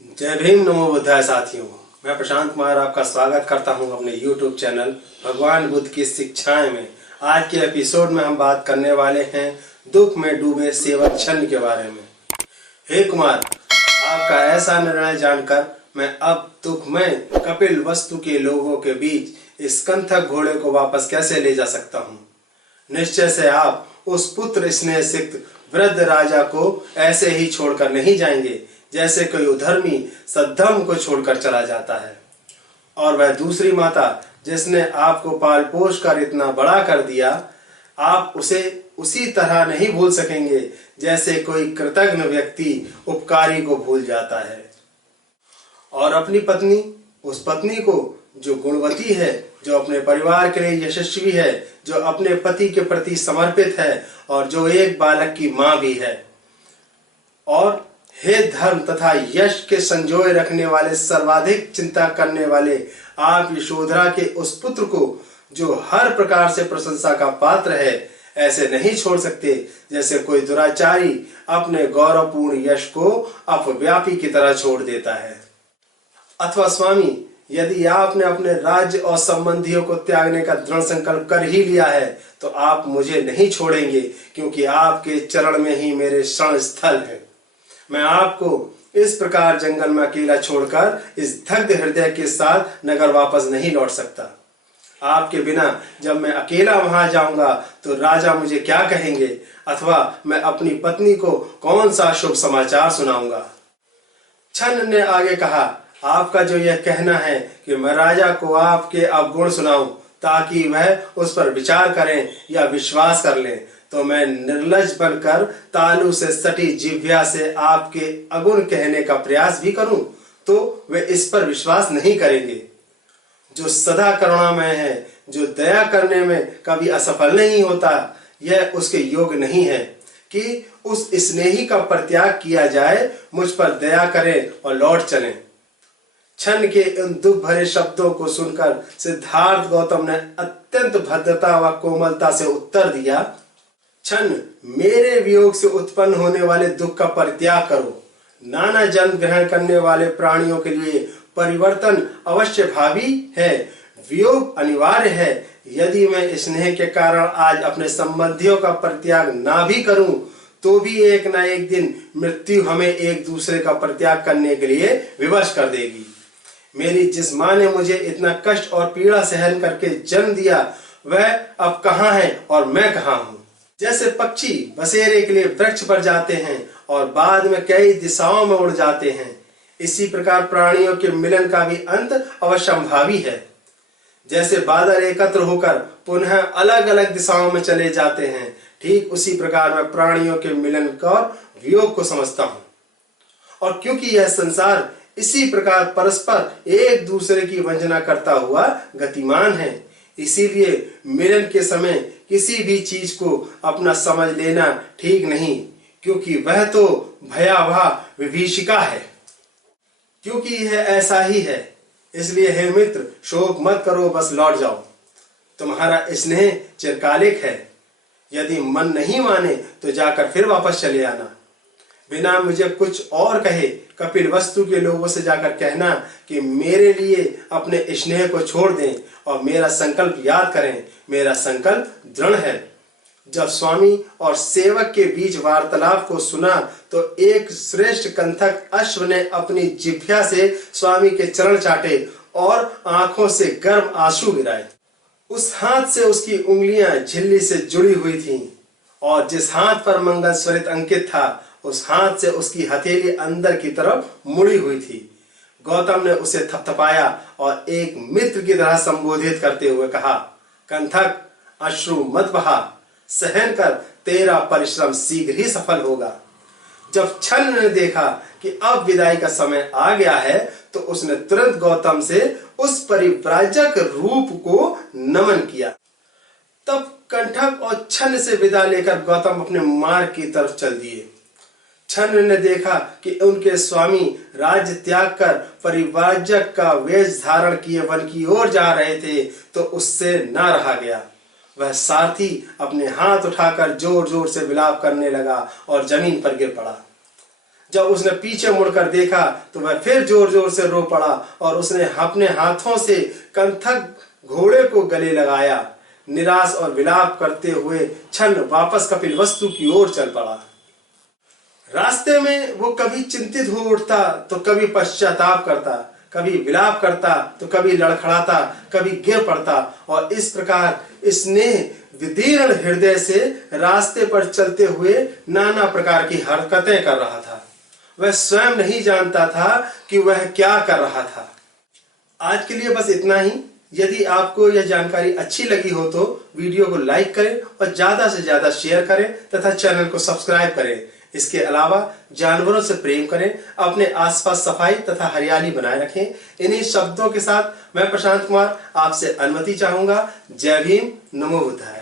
जय भीम, नमो बुद्धाय साथियों। मैं प्रशांत कुमार आपका स्वागत करता हूं अपने YouTube चैनल भगवान बुद्ध की शिक्षाएं में। आज के एपिसोड में हम बात करने वाले हैं दुख में डूबे सेवक छन्न के बारे में। हे कुमार, आपका ऐसा निर्णय जानकर मैं अब दुखमय कपिल वस्तु के लोगों के बीच इस कंथक घोड़े को वापस कैसे ले जा सकता हूँ। निश्चय से आप उस पुत्र स्नेह सिक्त वृद्ध राजा को ऐसे ही छोड़कर नहीं जाएंगे जैसे कोई उधर्मी सद्धर्म को छोड़कर चला जाता है। और वह दूसरी माता जिसने आपको पाल पोष कर इतना बड़ा कर दिया, आप उसे उसी तरह नहीं भूल सकेंगे जैसे कोई कृतज्ञ व्यक्ति उपकारी को भूल जाता है। और अपनी पत्नी, उस पत्नी को जो गुणवती है, जो अपने परिवार के लिए यशस्वी है, जो अपने पति के प्रति समर्पित है और जो एक बालक की मां भी है। और हे धर्म तथा यश के संजोए रखने वाले, सर्वाधिक चिंता करने वाले आप यशोधरा के उस पुत्र को जो हर प्रकार से प्रशंसा का पात्र है, ऐसे नहीं छोड़ सकते जैसे कोई दुराचारी अपने गौरवपूर्ण यश को अपव्यापी की तरह छोड़ देता है। अथवा स्वामी, यदि आपने अपने राज्य और संबंधियों को त्यागने का दृढ़ संकल्प कर ही लिया है तो आप मुझे नहीं छोड़ेंगे, क्योंकि आपके चरण में ही मेरे शरण स्थल है। मैं आपको इस प्रकार जंगल में अकेला छोड़कर इस दग्ध हृदय के साथ नगर वापस नहीं लौट सकता। आपके बिना जब मैं अकेला वहां जाऊंगा तो राजा मुझे क्या कहेंगे, अथवा मैं अपनी पत्नी को कौन सा शुभ समाचार सुनाऊंगा। छन्न ने आगे कहा, आपका जो यह कहना है कि मैं राजा को आपके अवगुण सुनाऊं ताकि वह उस पर विचार करें या विश्वास कर लें, तो मैं निर्लज बनकर तालू से सटी जिह्वा से आपके अगुण कहने का प्रयास भी करूं तो वे इस पर विश्वास नहीं करेंगे। जो सदा करुणामय है, जो दया करने में कभी असफल नहीं होता, यह उसके योग्य नहीं है कि उस स्नेही का परित्याग किया जाए, मुझ पर दया करें और लौट चलें। छन्न के उन दुख भरे शब्दों को सुनकर सिद्धार्थ गौतम ने अत्यंत भद्रता व कोमलता से उत्तर दिया, छन्न, मेरे वियोग से उत्पन्न होने वाले दुख का परित्याग करो। नाना जन्म ग्रहण करने वाले प्राणियों के लिए परिवर्तन अवश्य भावी है, वियोग अनिवार्य है। यदि मैं स्नेह के कारण आज अपने संबंधियों का परित्याग ना भी करूं तो भी एक ना एक दिन मृत्यु हमें एक दूसरे का परित्याग करने के लिए विवश कर देगी। मेरी जिस मां ने मुझे इतना कष्ट और पीड़ा सहन करके जन्म दिया, वह अब कहाँ है और मैं कहाँ हूँ। जैसे पक्षी बसेरे के लिए वृक्ष पर जाते हैं और बाद में कई दिशाओं में उड़ जाते हैं, इसी प्रकार प्राणियों के मिलन का भी अंत अवश्यंभावी है। जैसे बादल एकत्र होकर पुनः अलग अलग दिशाओं में चले जाते हैं, ठीक उसी प्रकार मैं प्राणियों के मिलन का वियोग को समझता हूँ। और क्योंकि यह संसार इसी प्रकार परस्पर एक दूसरे की वंचना करता हुआ गतिमान है, इसीलिए मिलन के समय किसी भी चीज को अपना समझ लेना ठीक नहीं, क्योंकि वह तो भयावह विभीषिका है। क्योंकि यह ऐसा ही है, इसलिए हे मित्र, शोक मत करो, बस लौट जाओ। तुम्हारा स्नेह चिरकालिक है। यदि मन नहीं माने तो जाकर फिर वापस चले आना। बिना मुझे कुछ और कहे कपिल वस्तु के लोगों से जाकर कहना कि मेरे लिए अपने स्नेह को छोड़ दें और मेरा संकल्प याद करें। मेरा संकल्प दृढ़ है। जब स्वामी और सेवक के बीच वार्तालाप को सुना तो एक श्रेष्ठ कंथक अश्व ने अपनी जिह्वा से स्वामी के चरण चाटे और आंखों से गर्म आंसू गिराए। उस हाथ से उसकी उंगलियां झिल्ली से जुड़ी हुई थीं और जिस हाथ पर मंगल स्वरित अंकित था, उस हाथ से उसकी हथेली अंदर की तरफ मुड़ी हुई थी। गौतम ने उसे थपथपाया और एक मित्र की तरह संबोधित करते हुए कहा, कंथक, अश्रु मत बहा, सहन कर, तेरा परिश्रम शीघ्र ही सफल होगा। जब छन्न ने देखा कि अब विदाई का समय आ गया है तो उसने तुरंत गौतम से उस परिव्राजक रूप को नमन किया। तब कंठक और छन्न से विदा लेकर गौतम अपने मार्ग की तरफ चल दिए। छन्न ने देखा कि उनके स्वामी राज्य त्याग कर परिव्राजक का वेश धारण किए वन की ओर जा रहे थे तो उससे न रहा गया। वह सारथी अपने हाथ उठाकर जोर जोर से विलाप करने लगा और जमीन पर गिर पड़ा। जब उसने पीछे मुड़कर देखा तो वह फिर जोर जोर से रो पड़ा और उसने अपने हाथों से कंथक घोड़े को गले लगाया। निराश और विलाप करते हुए क्षण वापस कपिलवस्तु की ओर चल पड़ा। रास्ते में वो कभी चिंतित हो उठता तो कभी पश्चाताप करता, कभी विलाप करता तो कभी लड़खड़ाता, कभी गिर पड़ता और इस प्रकार स्नेह विदीर्ण हृदय से रास्ते पर चलते हुए नाना प्रकार की हरकतें कर रहा था। वह स्वयं नहीं जानता था कि वह क्या कर रहा था। आज के लिए बस इतना ही। यदि आपको यह जानकारी अच्छी लगी हो तो वीडियो को लाइक करें और ज्यादा से ज्यादा शेयर करें तथा चैनल को सब्सक्राइब करें। इसके अलावा जानवरों से प्रेम करें, अपने आसपास सफाई तथा हरियाली बनाए रखें। इन्हीं शब्दों के साथ मैं प्रशांत कुमार आपसे अनुमति चाहूंगा। जय भीम, नमो बुद्धाय।